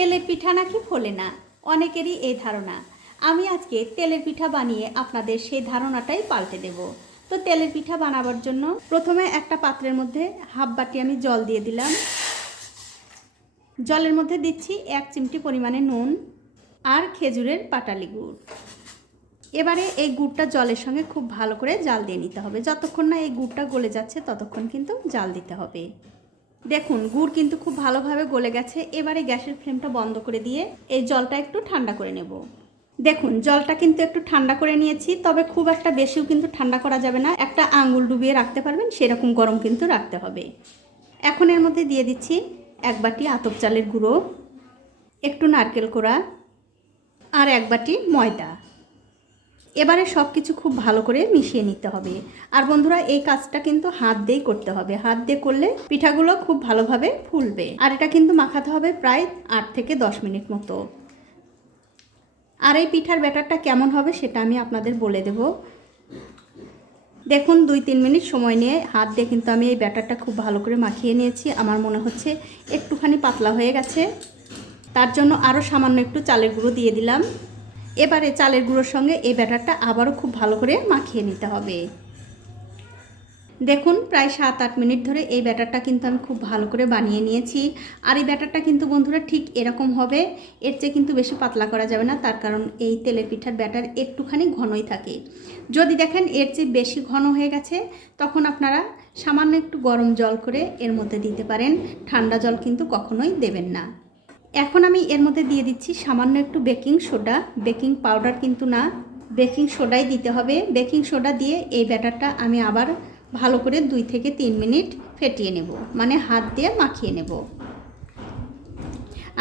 তেলের পিঠা নাকি ফোলে না? অনেকেরই এই ধারণা। আমি আজকে তেলের পিঠা বানিয়ে আপনাদের সেই ধারণাটাই পাল্টে দেব। তো তেলের পিঠা বানাবার জন্য প্রথমে একটা পাত্রের মধ্যে হাফ বাটি আমি জল দিয়ে দিলাম। জলের মধ্যে দিচ্ছি এক চিমটি পরিমাণে নুন আর খেজুরের পাটালি গুড়। এবারে এই গুড়টা জলের সঙ্গে খুব ভালো করে জাল দিয়ে নিতে হবে। যতক্ষণ না এই গুড়টা গলে যাচ্ছে, ততক্ষণ কিন্তু জাল দিতে হবে। দেখুন, গুড় কিন্তু খুব ভালোভাবে গলে গেছে। এবারে গ্যাসের ফ্লেমটা বন্ধ করে দিয়ে এই জলটা একটু ঠান্ডা করে নেব। দেখুন, জলটা কিন্তু একটু ঠান্ডা করে নিয়েছি, তবে খুব একটা বেশিও কিন্তু ঠান্ডা করা যাবে না। একটা আঙুল ডুবিয়ে রাখতে পারবেন, সেরকম গরম কিন্তু রাখতে হবে। এখন এর মধ্যে দিয়ে দিচ্ছি এক বাটি আতপ চালের গুঁড়ো, একটু নারকেল কোড়া আর এক বাটি ময়দা। এবারে সব কিছু খুব ভালো করে মিশিয়ে নিতে হবে। আর বন্ধুরা, এই কাজটা কিন্তু হাত দিয়েই করতে হবে। হাত দিয়ে করলে পিঠাগুলো খুব ভালোভাবে ফুলবে। আর এটা কিন্তু মাখাতে হবে প্রায় আট থেকে দশ মিনিট মতো। আর এই পিঠার ব্যাটারটা কেমন হবে সেটা আমি আপনাদের বলে দেব। দেখুন, দুই তিন মিনিট সময় নিয়ে হাত দিয়ে কিন্তু আমি এই ব্যাটারটা খুব ভালো করে মাখিয়ে নিয়েছি। আমার মনে হচ্ছে একটুখানি পাতলা হয়ে গেছে। তার জন্য আরও সামান্য একটু চালের গুঁড়ো দিয়ে দিলাম। এবারে চালের গুঁড়োর সঙ্গে এই ব্যাটারটা আবারও খুব ভালো করে মাখিয়ে নিতে হবে। দেখুন, প্রায় সাত আট মিনিট ধরে এই ব্যাটারটা কিন্তু আমি খুব ভালো করে বানিয়ে নিয়েছি। আর এই ব্যাটারটা কিন্তু বন্ধুরা ঠিক এরকম হবে, এর চেয়ে কিন্তু বেশি পাতলা করা যাবে না, তার কারণ এই তেলের পিঠার ব্যাটার একটুখানি ঘনই থাকে। যদি দেখেন এর চেয়ে বেশি ঘন হয়ে গেছে, তখন আপনারা সামান্য একটু গরম জল করে এর মধ্যে দিতে পারেন। ঠান্ডা জল কিন্তু কখনোই দেবেন না। এখন আমি এর মধ্যে দিয়ে দিচ্ছি সামান্য একটু বেকিং সোডা। বেকিং পাউডার কিন্তু না, বেকিং সোডাই দিতে হবে। বেকিং সোডা দিয়ে এই ব্যাটারটা আমি আবার ভালো করে দুই থেকে তিন মিনিট ফেটিয়ে নেব মানে হাত দিয়ে মাখিয়ে নেব।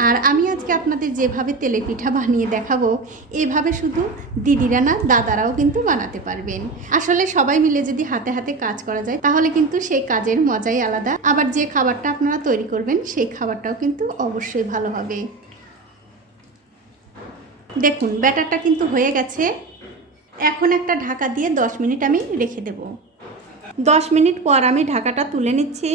আর আমি আজকে আপনাদের যেভাবে তেলে পিঠা বানিয়ে দেখাবো, এভাবে শুধু দিদিরা না দাদারাও কিন্তু বানাতে পারবেন। আসলে সবাই মিলে যদি হাতে হাতে কাজ করা যায়, তাহলে কিন্তু সেই কাজের মজাই আলাদা। আবার যে খাবারটা আপনারা তৈরি করবেন, সেই খাবারটাও কিন্তু অবশ্যই ভালো হবে। দেখুন, ব্যাটারটা কিন্তু হয়ে গেছে। এখন একটা ঢাকা দিয়ে দশ মিনিট আমি রেখে দেব। দশ মিনিট পর আমি ঢাকাটা তুলে নিচ্ছি।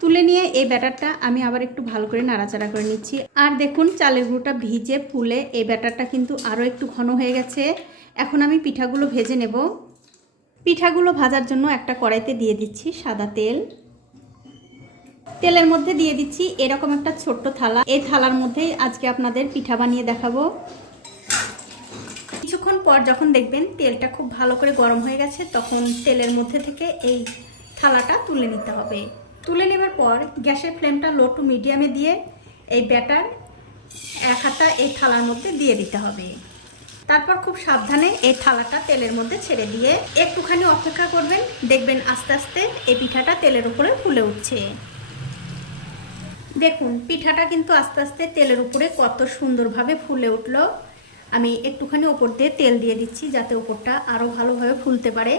তুলে নিয়ে এই ব্যাটারটা আমি আবার একটু ভালো করে নাড়াচাড়া করে নিচ্ছি। আর দেখুন, চালের গুঁড়োটা ভিজে ফুলে এই ব্যাটারটা কিন্তু আরও একটু ঘন হয়ে গেছে। এখন আমি পিঠাগুলো ভেজে নেব। পিঠাগুলো ভাজার জন্য একটা কড়াইতে দিয়ে দিচ্ছি সাদা তেল। তেলের মধ্যে দিয়ে দিচ্ছি এরকম একটা ছোট্ট থালা। এই থালার মধ্যেই আজকে আপনাদের পিঠা বানিয়ে দেখাবো। কিছুক্ষণ পর যখন দেখবেন তেলটা খুব ভালো করে গরম হয়ে গেছে, তখন তেলের মধ্যে থেকে এই থালাটা তুলে নিতে হবে। তুলে নেবার পর গ্যাসের ফ্লেমটা লো টু মিডিয়ামে দিয়ে এই ব্যাটার এক হাতা এই থালার মধ্যে দিয়ে দিতে হবে। তারপর খুব সাবধানে এই থালাটা তেলের মধ্যে ছেড়ে দিয়ে একটুখানি অপেক্ষা করবেন। দেখবেন আস্তে আস্তে এই পিঠাটা তেলের উপরে ফুলে উঠছে। দেখুন, পিঠাটা কিন্তু আস্তে আস্তে তেলের উপরে কত সুন্দরভাবে ফুলে উঠল। আমি একটুখানি ওপর দিয়ে তেল দিয়ে দিচ্ছি যাতে ওপরটা আরও ভালোভাবে ফুলতে পারে।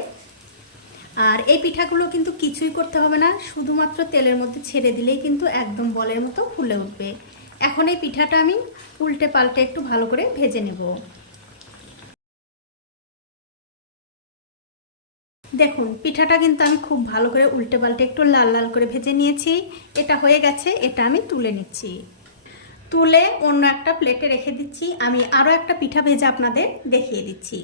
আর এই পিঠাগুলো কিন্তু কিছুই করতে হবে না, শুধুমাত্র তেলের মধ্যে ছেড়ে দিলেই কিন্তু একদম বলের মতো ফুলে উঠবে। এখন এই পিঠাটা আমি উল্টে পাল্টে একটু ভালো করে ভেজে নেব। দেখুন, পিঠাটা কিন্তু আমি খুব ভালো করে উল্টে পাল্টে একটু লাল লাল করে ভেজে নিয়েছি। এটা হয়ে গেছে, এটা আমি তুলে নিচ্ছি। তুলে অন্য একটা প্লেটে রেখে দিচ্ছি। আমি আরও একটা পিঠা ভেজে আপনাদের দেখিয়ে দিচ্ছি।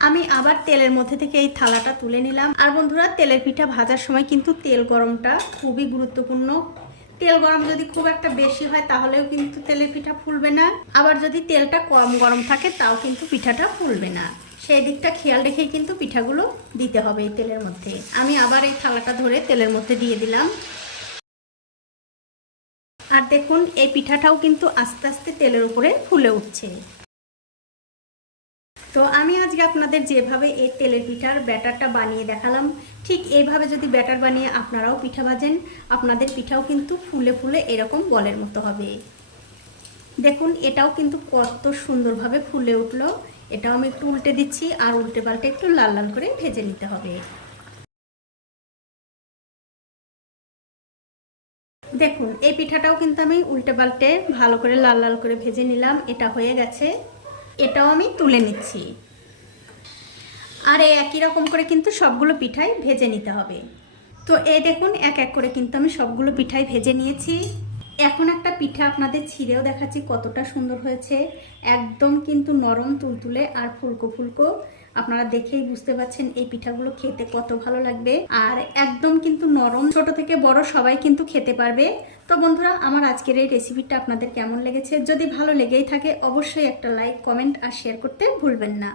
আমি আবার তেলের মধ্যে থেকে এই থালাটা তুলে নিলাম। আর বন্ধুরা, তেলের পিঠা ভাজার সময় কিন্তু তেল গরমটা খুবই গুরুত্বপূর্ণ। তেল গরম যদি খুব একটা বেশি হয়, তাহলেও কিন্তু তেলের পিঠা ফুলবে না। আবার যদি তেলটা কম গরম থাকে, তাও কিন্তু পিঠাটা ফুলবে না। সেই দিকটা খেয়াল রেখেই কিন্তু পিঠাগুলো দিতে হবে এই তেলের মধ্যে। আমি আবার এই থালাটা ধরে তেলের মধ্যে দিয়ে দিলাম। আর দেখুন, এই পিঠাটাও কিন্তু আস্তে আস্তে তেলের উপরে ফুলে উঠছে। তো আমি আজকে আপনাদের যেভাবে এই তেলের পিঠার ব্যাটারটা বানিয়ে দেখালাম, ঠিক এইভাবে যদি ব্যাটার বানিয়ে আপনারাও পিঠা ভাজেন, আপনাদের পিঠাও কিন্তু ফুলে ফুলে এরকম বলের মতো হবে। দেখুন, এটাও কিন্তু কত সুন্দরভাবে ফুলে উঠল। এটাও আমি একটু উল্টে দিচ্ছি, আর উল্টে পাল্টে একটু লাল লাল করে ভেজে নিতে হবে। দেখুন, এই পিঠাটাও কিন্তু আমি উল্টে পাল্টে ভালো করে লাল লাল করে ভেজে নিলাম, এটা হয়ে গেছে। এটাও আমি তুলে নিচ্ছি। আর এই একই রকম করে কিন্তু সবগুলো পিঠাই ভেজে নিতে হবে। তো এ দেখুন, এক এক করে কিন্তু আমি সবগুলো পিঠাই ভেজে নিয়েছি। এখন একটা পিঠা আপনাদের ছিঁড়েও দেখাচ্ছি কতটা সুন্দর হয়েছে। একদম কিন্তু নরম তুলতুলে আর ফুলকো ফুলকো। আপনারা দেখেই বুঝতে পারছেন এই পিঠাগুলো খেতে কত ভালো লাগবে। আর একদম কিন্তু নরম। ছোট থেকে বড় সবাই কিন্তু খেতে পারবে। তো বন্ধুরা, আমার আজকের এই রেসিপিটা আপনাদের কেমন লেগেছে? যদি ভালো লেগেই থাকে, অবশ্যই একটা লাইক কমেন্ট আর শেয়ার করতে ভুলবেন না।